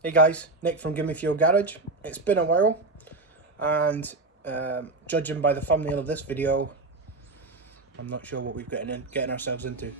Hey guys, Nick from Gimme Fuel Garage. It's been a while, and judging by the thumbnail of this video, I'm not sure what we've getting ourselves into.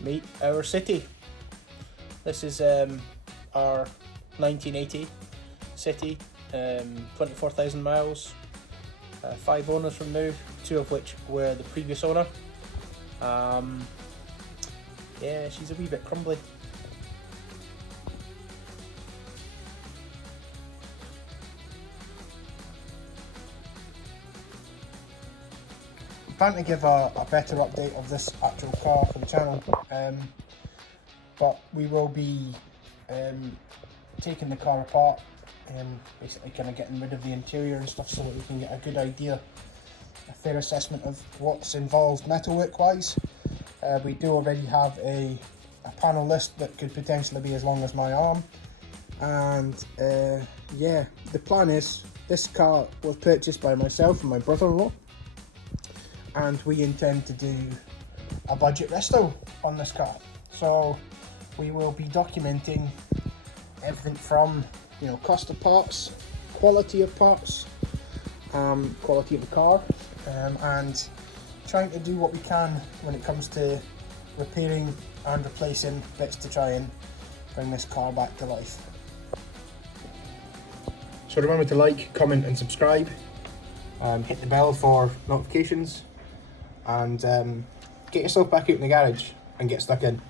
Meet our city. This is our 1980 city, 24,000 miles, 5 owners from now, 2 of which were the previous owner. Yeah, she's a wee bit crumbly. I plan to give a better update of this actual car for the channel, but we will be taking the car apart and basically kind of getting rid of the interior and stuff so that we can get a good idea, a fair assessment of what's involved metalwork wise. We do already have a panel list that could potentially be as long as my arm, and yeah, the plan is this car was purchased by myself and my brother-in-law, and we intend to do a budget resto on this car. So we will be documenting everything from, you know, cost of parts, quality of parts, quality of the car, and trying to do what we can when it comes to repairing and replacing bits to try and bring this car back to life. So remember to like, comment and subscribe, hit the bell for notifications, and get yourself back out in the garage and get stuck in.